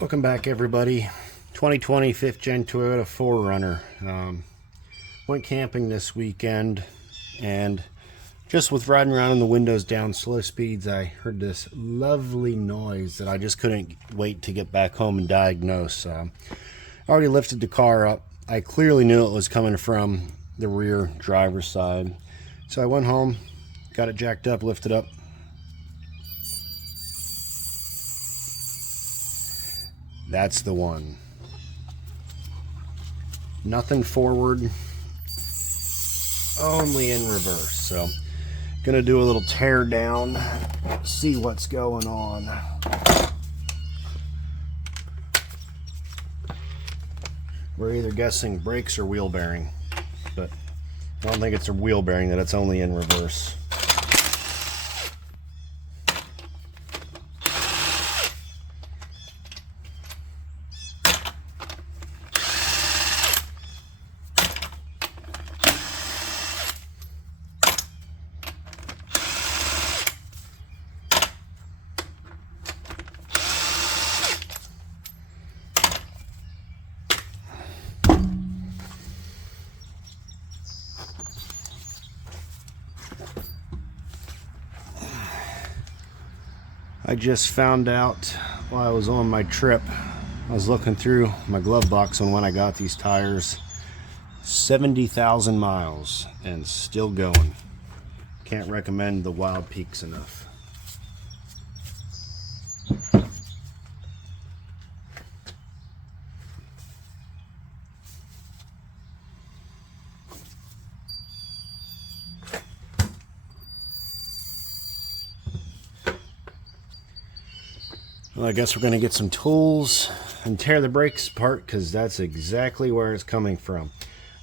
Welcome back, everybody. 2020 5th Gen Toyota 4Runner. Went camping this weekend, and just with riding around in the windows down, slow speeds, I heard this lovely noise that I just couldn't wait to get back home and diagnose. I already lifted the car up. I clearly knew it was coming from the rear driver's side. So I went home, got it jacked up, lifted up. That's the one. Nothing forward, only in reverse. So gonna do a little tear down, see what's going on. We're either guessing brakes or wheel bearing, but I don't think it's a wheel bearing, that it's only in reverse. I just found out while I was on my trip, I was looking through my glove box on when I got these tires. 70,000 miles and still going. Can't recommend the Wild Peaks enough. Well, I guess we're going to get some tools and tear the brakes apart, because that's exactly where it's coming from.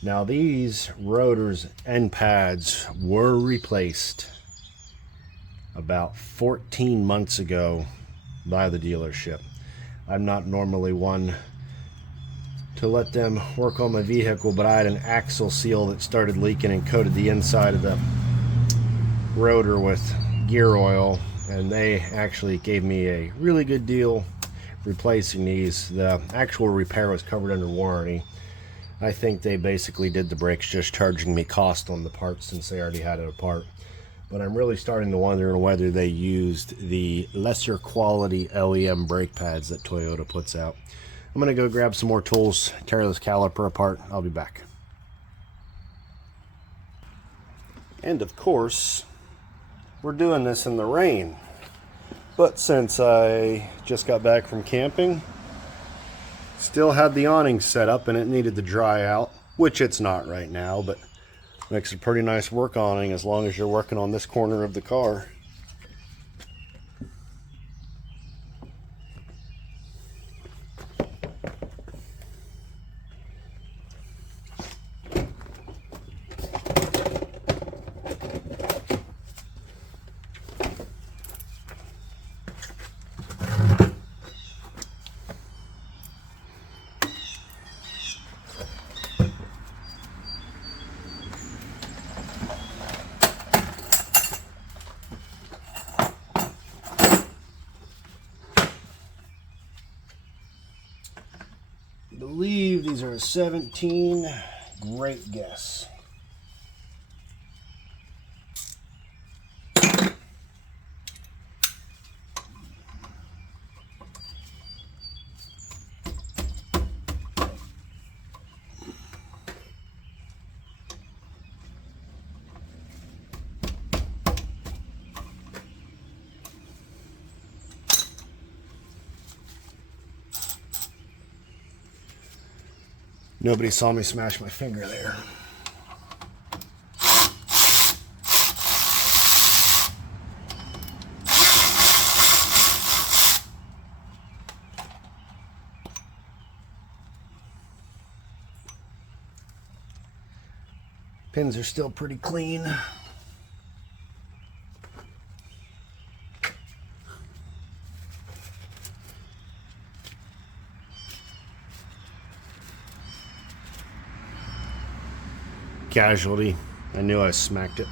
Now, these rotors and pads were replaced about 14 months ago by the dealership. I'm not normally one to let them work on my vehicle, but I had an axle seal that started leaking and coated the inside of the rotor with gear oil, and they actually gave me a really good deal replacing these. The actual repair was covered under warranty. I think they basically did the brakes just charging me cost on the parts since they already had it apart. But I'm really starting to wonder whether they used the lesser quality LEM brake pads that Toyota puts out. I'm gonna go grab some more tools, tear this caliper apart. I'll be back. And of course, we're doing this in the rain, but since I just got back from camping, still had the awning set up and it needed to dry out, which it's not right now, but makes a pretty nice work awning as long as you're working on this corner of the car. I believe these are a 17. Great guess. Nobody saw me smash my finger there. Pins are still pretty clean. Casualty. I knew I smacked it.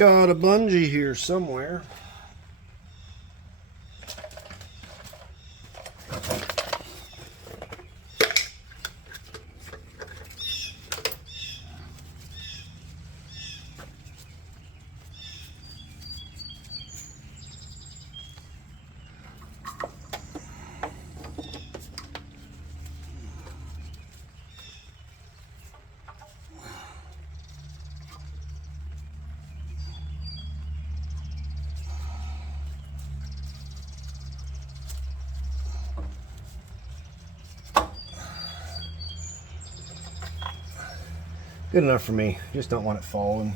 got a bungee here somewhere. Good enough for me. Just don't want it falling.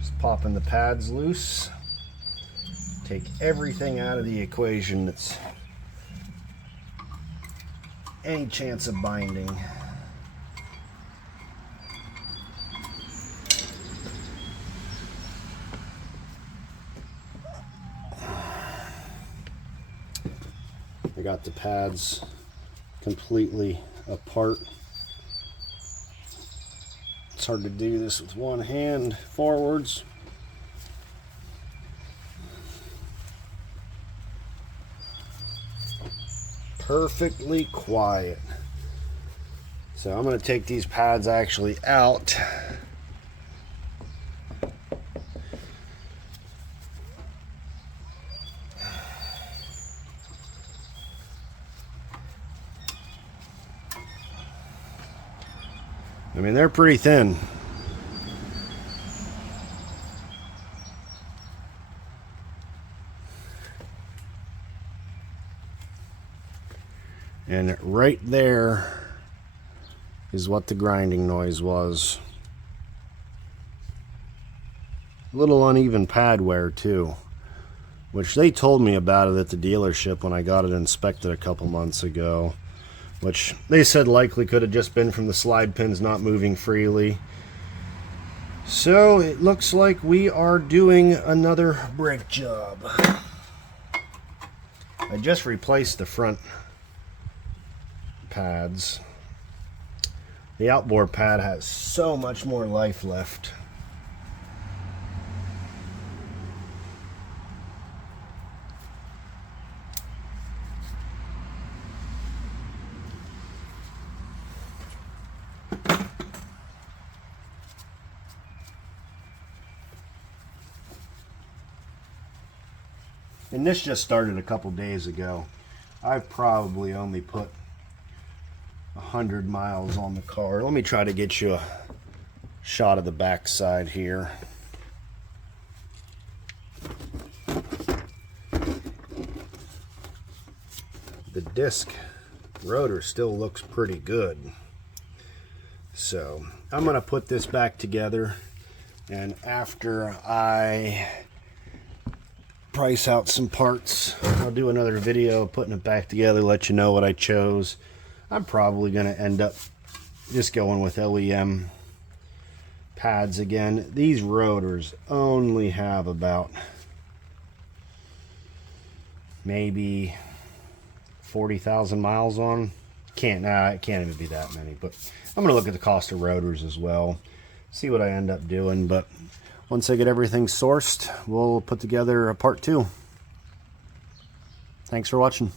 Just popping the pads loose. Take everything out of the equation that's any chance of binding. I got the pads completely apart. It's hard to do this with one hand forwards. Perfectly quiet. So I'm going to take these pads actually out. I mean, they're pretty thin. And right there is what the grinding noise was. A little uneven pad wear too, which they told me about it at the dealership when I got it inspected a couple months ago. Which they said likely could have just been from the slide pins not moving freely. So it looks like we are doing another brake job. I just replaced the front pads. The outboard pad has so much more life left. And this just started a couple days ago. I've probably only put 100 miles on the car. Let me try to get you a shot of the back side here. The disc rotor still looks pretty good. So I'm going to put this back together, and after I price out some parts, I'll do another video putting it back together, let you know what I chose. I'm probably going to end up just going with OEM pads again. These rotors only have about maybe 40,000 miles on. It can't even be that many, but I'm going to look at the cost of rotors as well, see what I end up doing. But once I get everything sourced, we'll put together a part 2. Thanks for watching.